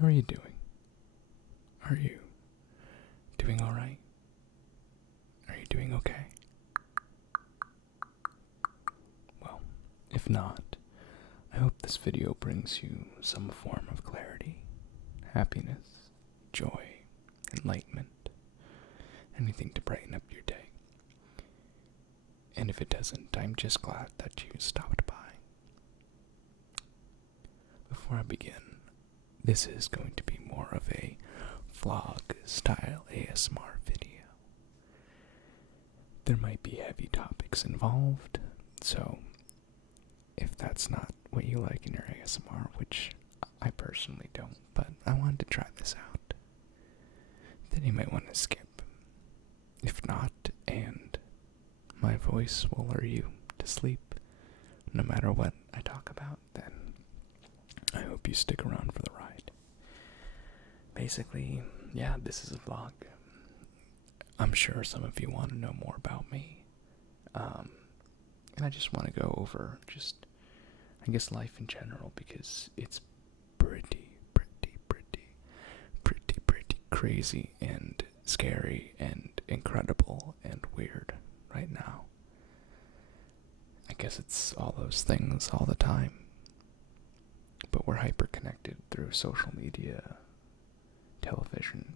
How are you doing? Are you doing alright? Are you doing okay? Well, if not, I hope this video brings you some form of clarity, happiness, joy, enlightenment, anything to brighten up your day. And if it doesn't, I'm just glad that you stopped by. Before I begin, this is going to be more of a vlog-style ASMR video. There might be heavy topics involved, so if that's not what you like in your ASMR, which I personally don't, but I wanted to try this out, then you might want to skip. If not, and my voice will lure you to sleep, no matter what I talk about, then I hope you stick around for the ride. Basically, yeah, this is a vlog. I'm sure some of you want to know more about me. And I just want to go over I guess, life in general, because it's pretty crazy and scary and incredible and weird right now. I guess it's all those things all the time. But we're hyper-connected through social media, television.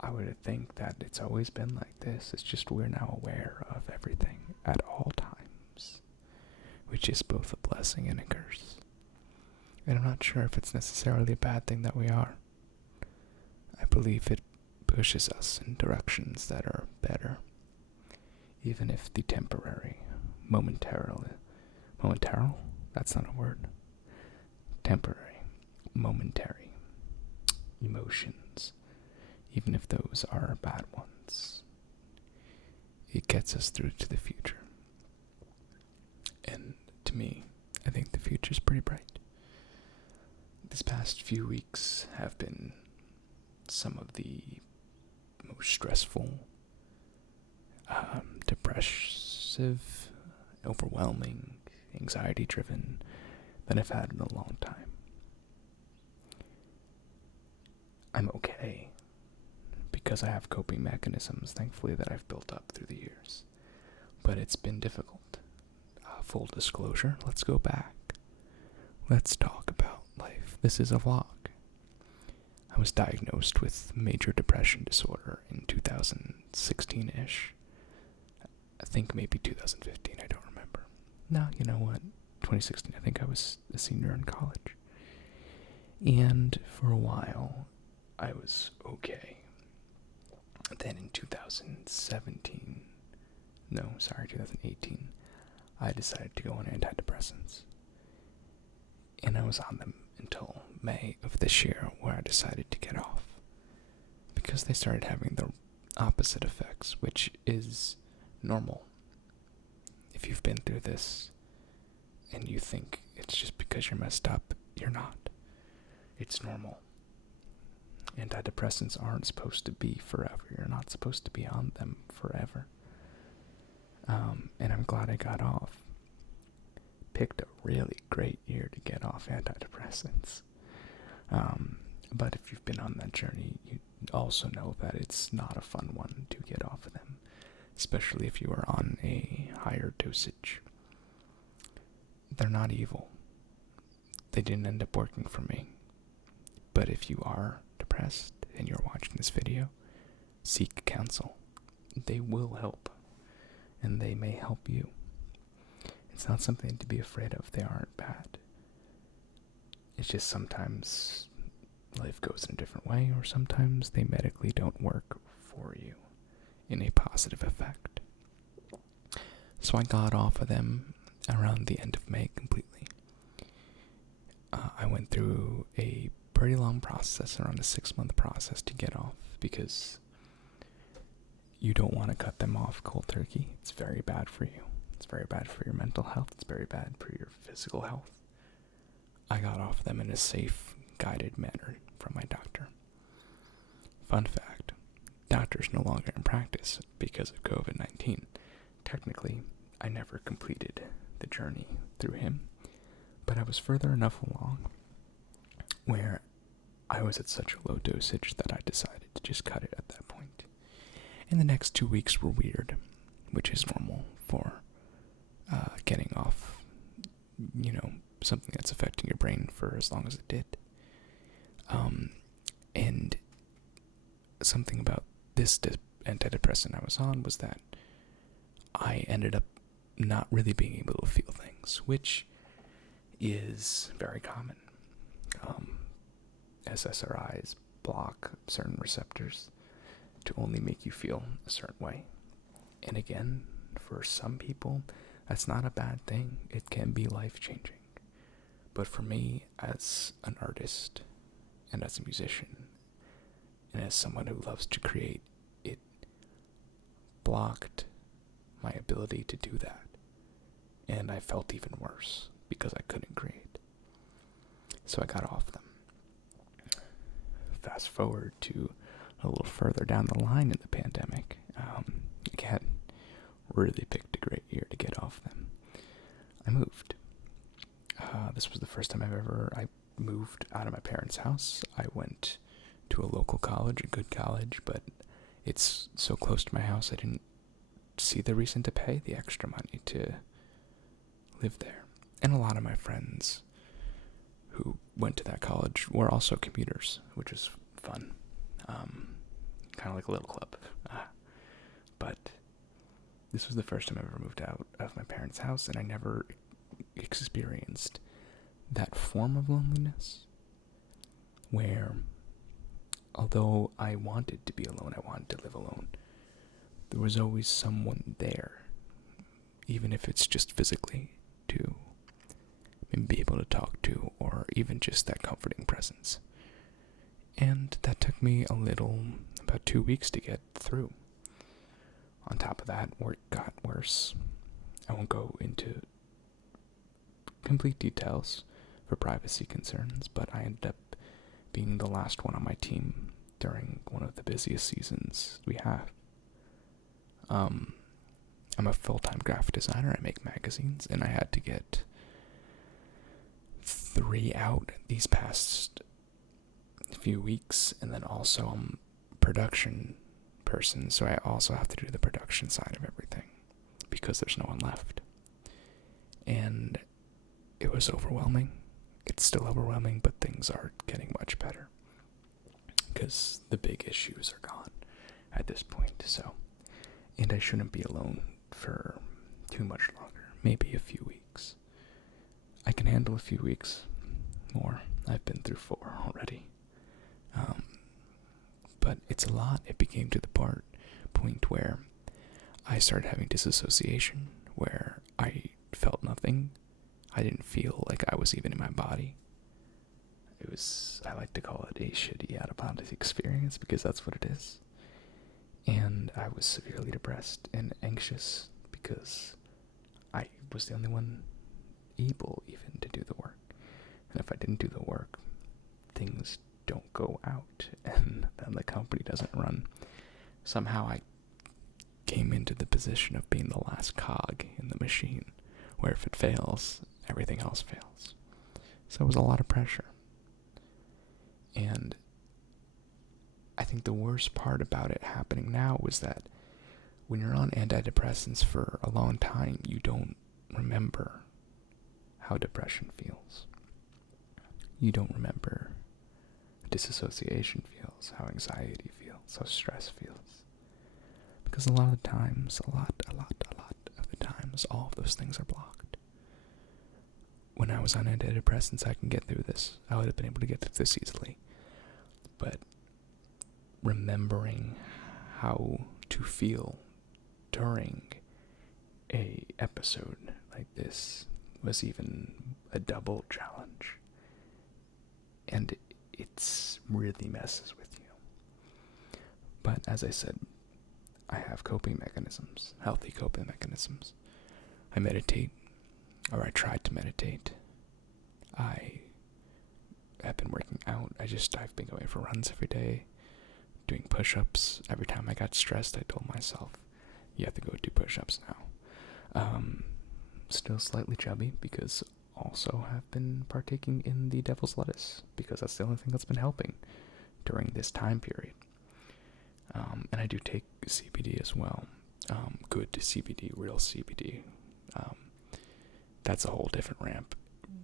I would think that it's always been like this. It's just we're now aware of everything at all times, which is both a blessing and a curse. And I'm not sure if it's necessarily a bad thing that we are. I believe it pushes us in directions that are better, even if the momentary, that's not a word, temporary, momentary emotions, even if those are bad ones, it gets us through to the future. And to me, I think the future's pretty bright. These past few weeks have been some of the most stressful, depressive, overwhelming, anxiety-driven that I've had in a long time. I'm okay because I have coping mechanisms, thankfully, that I've built up through the years. But it's been difficult. Full disclosure, let's go back. Let's talk about life. This is a vlog. I was diagnosed with major depression disorder in 2016-ish. I think maybe 2015, I don't remember. No, you know what? 2016, I think I was a senior in college. And for a while, I was okay. Then in 2018, I decided to go on antidepressants. And I was on them until May of this year, where I decided to get off. Because they started having the opposite effects, which is normal. If you've been through this, and you think it's just because you're messed up, you're not. It's normal. Antidepressants aren't supposed to be forever. You're not supposed to be on them forever. And I'm glad I got off. Picked a really great year to get off antidepressants. But if you've been on that journey, you also know that it's not a fun one to get off of them, especially if you are on a higher dosage. They're not evil. They didn't end up working for me. But if you are depressed and you're watching this video, seek counsel. They will help, and they may help you. It's not something to be afraid of. They aren't bad. It's just sometimes life goes in a different way, or sometimes they medically don't work for you in a positive effect. So I got off of them around the end of May completely. I went through a pretty long process, around a 6-month process, to get off, because you don't want to cut them off cold turkey. It's very bad for you. It's very bad for your mental health. It's very bad for your physical health. I got off them in a safe, guided manner from my doctor. Fun fact, doctor's no longer in practice because of COVID-19. Technically, I never completed the journey through him, but I was further enough along where I was at such a low dosage that I decided to just cut it at that point. And the next 2 weeks were weird, which is normal for getting off, something that's affecting your brain for as long as it did. And something about this antidepressant I was on was that I ended up not really being able to feel things, which is very common. SSRIs block certain receptors to only make you feel a certain way. And again, for some people, that's not a bad thing. It can be life-changing. But for me, as an artist, and as a musician, and as someone who loves to create, it blocked my ability to do that. And I felt even worse because I couldn't create. So I got off them. Fast forward to a little further down the line in the pandemic. Again, really picked a great year to get off them. I moved. This was the first time I moved out of my parents' house. I went to a local college, a good college, but it's so close to my house I didn't see the reason to pay the extra money to live there. And a lot of my friends who went to that college were also commuters, which was fun. Kind of like a little club. But this was the first time I ever moved out of my parents' house, and I never experienced that form of loneliness where, although I wanted to be alone, I wanted to live alone, there was always someone there, even if it's just physically, to maybe be able to talk to, or even just that comforting presence. And that took me about 2 weeks to get through. On top of that, work got worse. I won't go into complete details for privacy concerns, but I ended up being the last one on my team during one of the busiest seasons we have. I'm a full-time graphic designer. I make magazines, and I had to get 3 out these past few weeks, and then also I'm a production person, so I also have to do the production side of everything because there's no one left. And it was overwhelming. It's still overwhelming, but things are getting much better because the big issues are gone at this point. And I shouldn't be alone for too much longer, maybe a few weeks. I can handle a few weeks more. I've been through 4 already. But it's a lot. It became to the point where I started having disassociation, where I felt nothing. I didn't feel like I was even in my body. I like to call it a shitty out-of-body experience because that's what it is. And I was severely depressed and anxious because I was the only one able even to do the work. And if I didn't do the work, things don't go out, and then the company doesn't run. Somehow I came into the position of being the last cog in the machine, where if it fails, everything else fails. So it was a lot of pressure. And I think the worst part about it happening now was that when you're on antidepressants for a long time, you don't remember how depression feels. You don't remember how disassociation feels, how anxiety feels, how stress feels. Because a lot of the times, a lot of the times, all of those things are blocked. When I was on antidepressants, I can get through this. I would have been able to get through this easily. But remembering how to feel during a episode like this was even a double challenge. And it's really messes with you. But as I said, I have coping mechanisms, healthy coping mechanisms. I meditate, or I tried to meditate. I have been working out. I've been going for runs every day, doing push-ups. Every time I got stressed, I told myself, you have to go do push-ups now. Still slightly chubby because also have been partaking in the devil's lettuce because that's the only thing that's been helping during this time period. And I do take CBD as well. Good CBD, real CBD. That's a whole different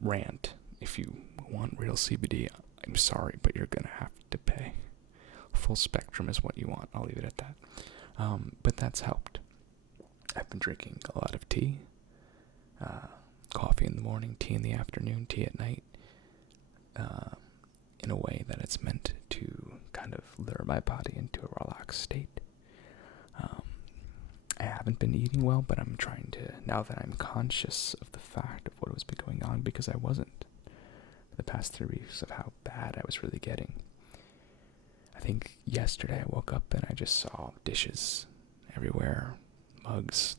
rant. If you want real CBD, I'm sorry, but you're gonna have to pay. Full spectrum is what you want. I'll leave it at that. But that's helped. I've been drinking a lot of tea. Coffee in the morning, tea in the afternoon, tea at night. In a way that it's meant to kind of lure my body into a relaxed state. I haven't been eating well, but I'm trying to, now that I'm conscious of the fact of what has been going on, because I wasn't for the past 3 weeks, of how bad I was really getting. I think yesterday I woke up and I just saw dishes everywhere, mugs,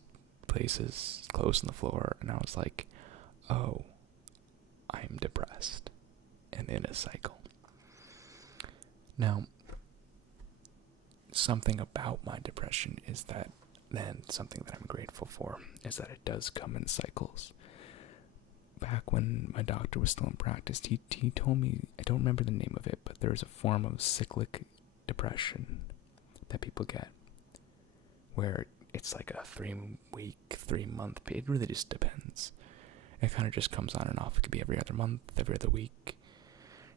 places, clothes on the floor, and I was like, oh, I'm depressed and in a cycle. Now, something about my depression is that, then something that I'm grateful for, is that it does come in cycles. Back when my doctor was still in practice, he told me, I don't remember the name of it, but there's a form of cyclic depression that people get, where it's like a 3-week, 3-month, it really just depends. It kind of just comes on and off. It could be every other month, every other week,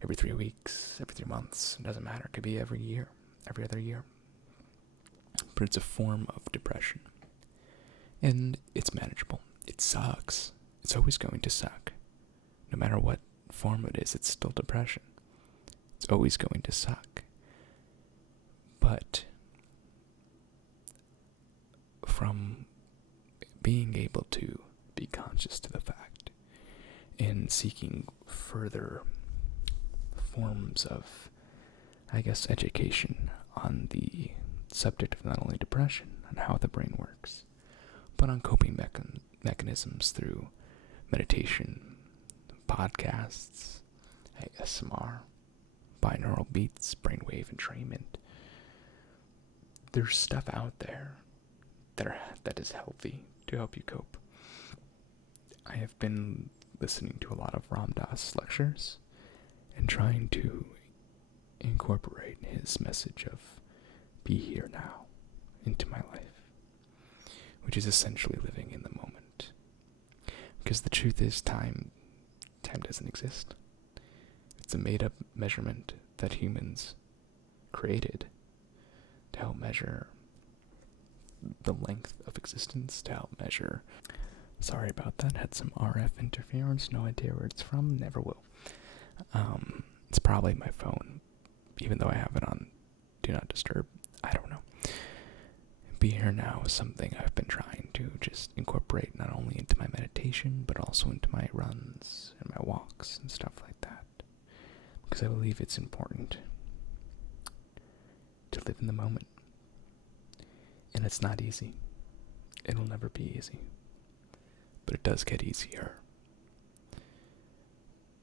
every 3 weeks, every 3 months. It doesn't matter. It could be every year, every other year. But it's a form of depression. And it's manageable. It sucks. It's always going to suck. No matter what form it is, it's still depression. It's always going to suck. But from being able to be conscious to the fact and seeking further forms of, I guess, education on the subject of not only depression and how the brain works, but on coping mechanisms through meditation, podcasts, ASMR, binaural beats, brainwave entrainment. There's stuff out there that is healthy to help you cope. I have been listening to a lot of Ram Dass lectures and trying to incorporate his message of be here now into my life, which is essentially living in the moment. Because the truth is, time doesn't exist. It's a made-up measurement that humans created to help measure the length of existence, to help measure. Sorry about that, had some RF interference, no idea where it's from, never will. It's probably my phone, even though I have it on Do Not Disturb. I don't know. Be here now is something I've been trying to just incorporate not only into my meditation, but also into my runs and my walks and stuff like that. Because I believe it's important to live in the moment. And it's not easy. It'll never be easy. But it does get easier.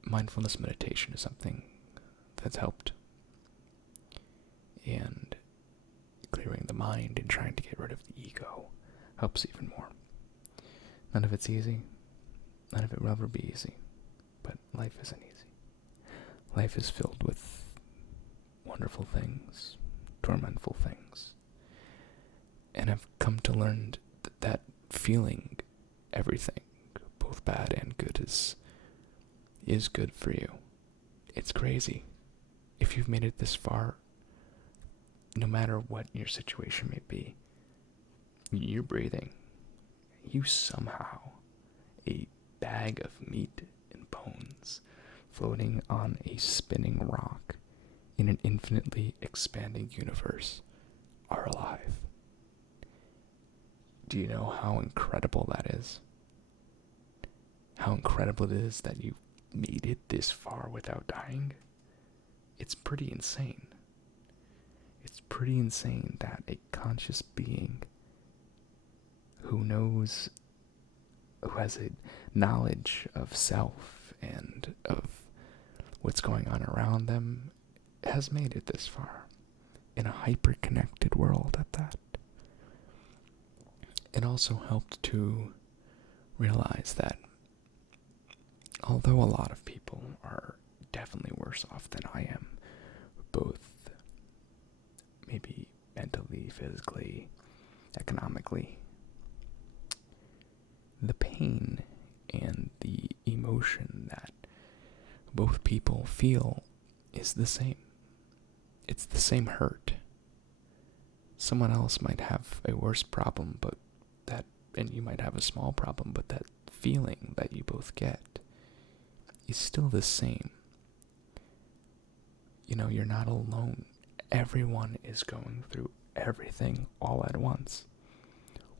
Mindfulness meditation is something that's helped. And clearing the mind and trying to get rid of the ego helps even more. None of it's easy. None of it will ever be easy. But life isn't easy. Life is filled with wonderful things, tormentful things. And I've come to learn that feeling everything, both bad and good, is good for you. It's crazy. If you've made it this far, no matter what your situation may be, you're breathing. You somehow, a bag of meat and bones, floating on a spinning rock in an infinitely expanding universe, are alive. Do you know how incredible that is? How incredible it is that you made it this far without dying? It's pretty insane. It's pretty insane that a conscious being who has a knowledge of self and of what's going on around them has made it this far in a hyper-connected world at that. It also helped to realize that although a lot of people are definitely worse off than I am, both maybe mentally, physically, economically, the pain and the emotion that both people feel is the same. It's the same hurt. Someone else might have a worse problem, and you might have a small problem, but that feeling that you both get is still the same. You're not alone. Everyone is going through everything all at once.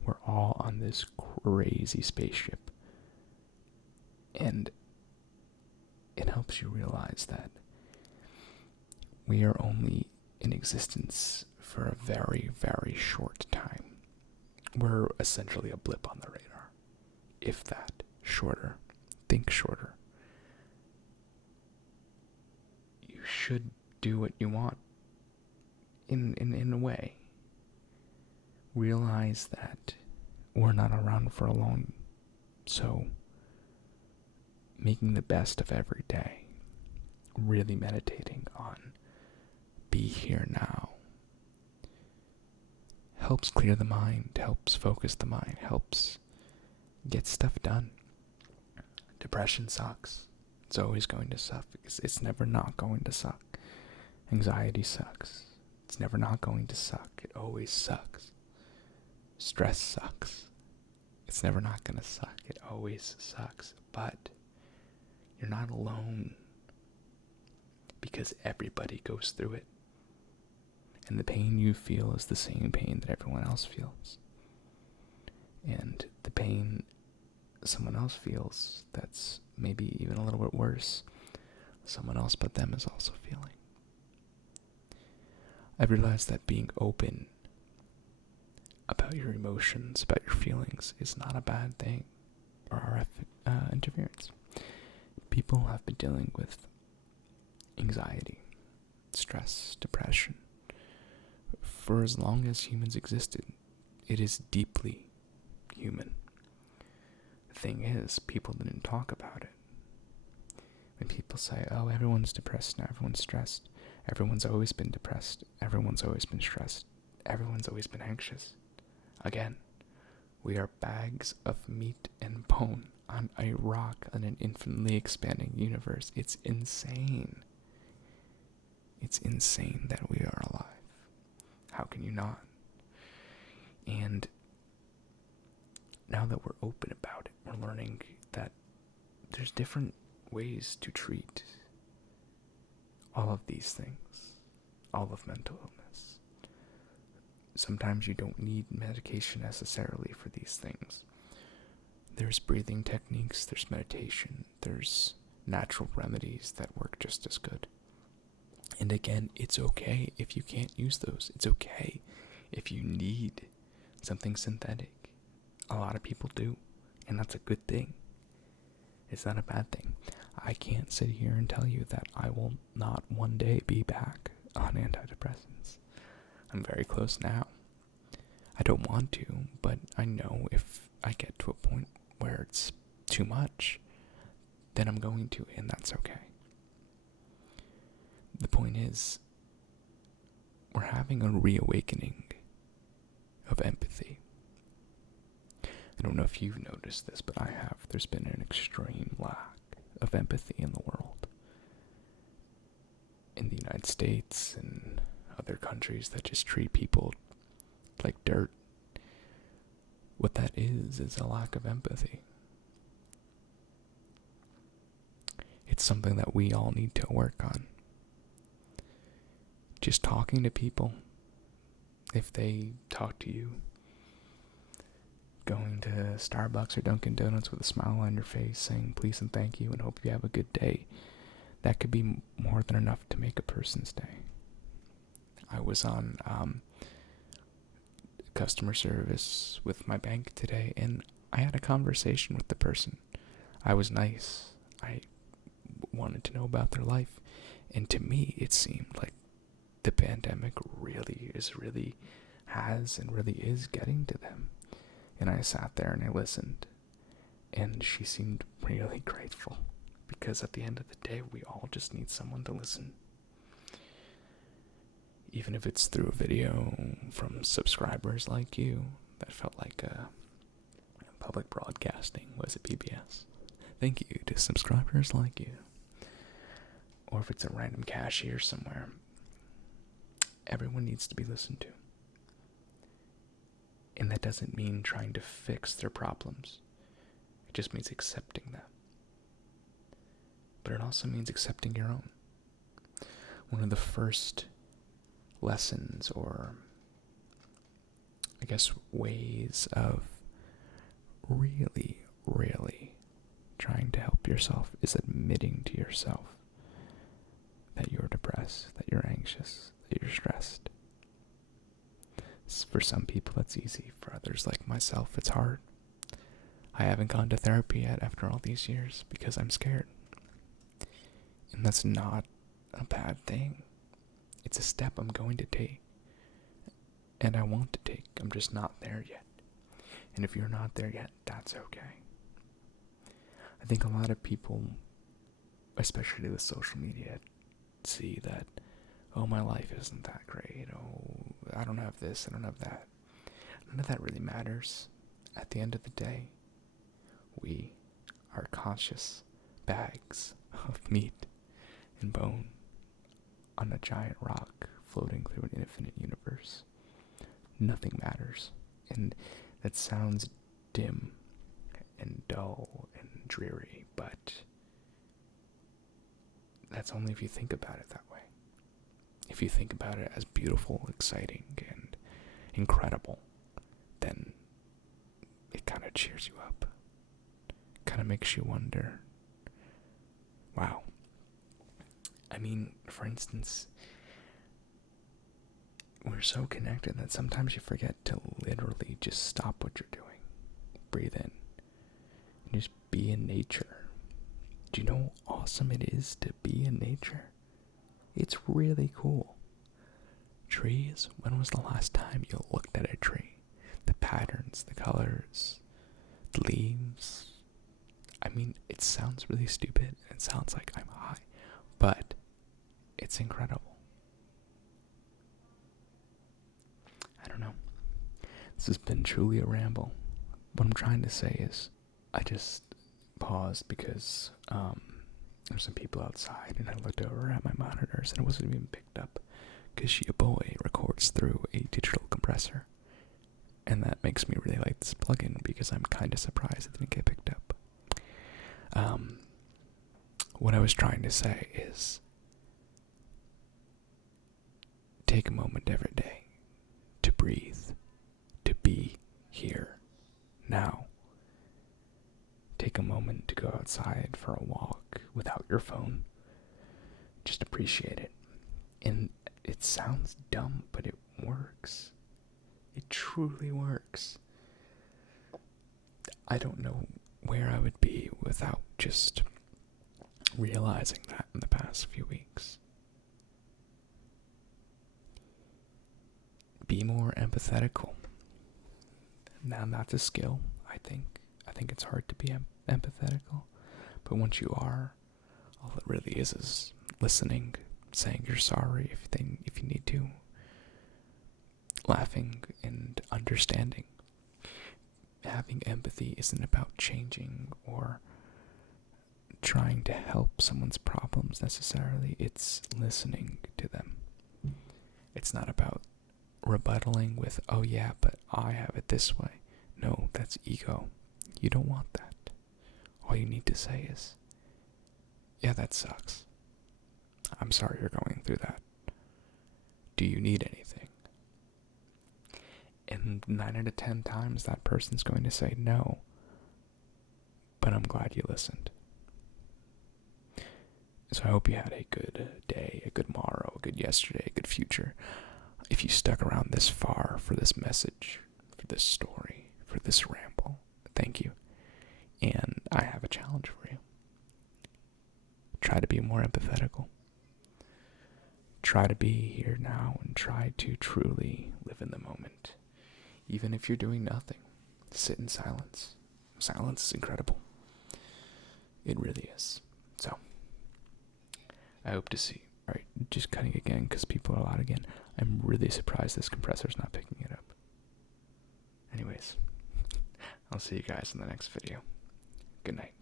We're all on this crazy spaceship. And it helps you realize that we are only in existence for a very, very short time. We're essentially a blip on the radar. If that. Shorter. Think shorter. You should do what you want. In a way. Realize that we're not around for long. So, making the best of every day. Really meditating on be here now. Helps clear the mind, helps focus the mind, helps get stuff done. Depression sucks. It's always going to suck because it's never not going to suck. Anxiety sucks. It's never not going to suck. It always sucks. Stress sucks. It's never not going to suck. It always sucks. But you're not alone because everybody goes through it. And the pain you feel is the same pain that everyone else feels. And the pain someone else feels that's maybe even a little bit worse, someone else but them is also feeling. I realized that being open about your emotions, about your feelings, is not a bad thing or interference. People have been dealing with anxiety, stress, depression for as long as humans existed. It is deeply human. The thing is, people didn't talk about it. When people say, oh, everyone's depressed now, everyone's stressed, everyone's always been depressed, everyone's always been stressed, everyone's always been anxious. Again, we are bags of meat and bone on a rock in an infinitely expanding universe. It's insane. It's insane that we are alive. How can you not? And now that we're open about it, we're learning that there's different ways to treat all of these things, all of mental illness. Sometimes you don't need medication necessarily for these things. There's breathing techniques, there's meditation, there's natural remedies that work just as good. And again, it's okay if you can't use those. It's okay if you need something synthetic. A lot of people do, and that's a good thing. It's not a bad thing. I can't sit here and tell you that I will not one day be back on antidepressants. I'm very close now. I don't want to, but I know if I get to a point where it's too much, then I'm going to, and that's okay. The point is, we're having a reawakening of empathy. I don't know if you've noticed this, but I have. There's been an extreme lack of empathy in the world. In the United States and other countries that just treat people like dirt. What that is a lack of empathy. It's something that we all need to work on. Just talking to people, if they talk to you, going to Starbucks or Dunkin' Donuts with a smile on your face, saying please and thank you and hope you have a good day, that could be more than enough to make a person's day. I was on customer service with my bank today, and I had a conversation with the person. I was nice. I wanted to know about their life, and to me it seemed like the pandemic really has and really is getting to them. And I sat there and I listened, and she seemed really grateful. because at the end of the day, we all just need someone to listen. Even if it's through a video from subscribers like you, that felt like public broadcasting. Was it PBS? Thank you to subscribers like you. Or if it's a random cashier somewhere. Everyone needs to be listened to. And that doesn't mean trying to fix their problems. It just means accepting them. But it also means accepting your own. One of the first lessons, or I guess ways of really trying to help yourself, is admitting to yourself that you're depressed, that you're anxious, that you're stressed. For some people that's easy. For others like myself, it's hard. I haven't gone to therapy yet after all these years because I'm scared. And that's not a bad thing. It's a step I'm going to take. And I want to take. I'm just not there yet. And if you're not there yet, that's okay. I think a lot of people, especially with social media, see that, oh, my life isn't that great. Oh, I don't have this, I don't have that. None of that really matters. At the end of the day, we are conscious bags of meat and bone on a giant rock floating through an infinite universe. Nothing matters. And that sounds dim and dull and dreary, but that's only if you think about it that way. If you think about it as beautiful, exciting, and incredible, then it kind of cheers you up. Kind of makes you wonder, wow. I mean, for instance, we're so connected that sometimes you forget to literally just stop what you're doing. Breathe in. And just be in nature. Do you know how awesome it is to be in nature? It's really cool. Trees, when was the last time you looked at a tree? The patterns, the colors, the leaves. I mean, it sounds really stupid. It sounds like I'm high. But it's incredible. I don't know. This has been truly a ramble. What I'm trying to say is, I just paused because there's some people outside, and I looked over at my monitors, and it wasn't even picked up because your boy records through a digital compressor, and that makes me really like this plugin because I'm kind of surprised it didn't get picked up. What I was trying to say is, take a moment every day to breathe, to be here, now. Take a moment to go outside for a walk without your phone. Just appreciate it. And it sounds dumb, but it works. It truly works. I don't know where I would be without just realizing that in the past few weeks. Be more empathetical. Now, that's a skill, I think. I think it's hard to be empathetical. But once you are, all it really is listening, saying you're sorry if you need to, laughing and understanding. Having empathy isn't about changing or trying to help someone's problems necessarily. It's listening to them. It's not about rebuttaling with, oh yeah, but I have it this way. No, that's ego. You don't want that. All you need to say is, yeah, that sucks. I'm sorry you're going through that. Do you need anything? And 9 out of 10 times that person's going to say no. But I'm glad you listened. So I hope you had a good day, a good morrow, a good yesterday, a good future. If you stuck around this far for this message, for this story, for this ramble, thank you. And I have a challenge for you. Try to be more empathetical. Try to be here now and try to truly live in the moment. Even if you're doing nothing, sit in silence. Silence is incredible. It really is. So, I hope to see. Alright, just cutting again because people are loud again. I'm really surprised this compressor's not picking it up. Anyways, I'll see you guys in the next video. Good night.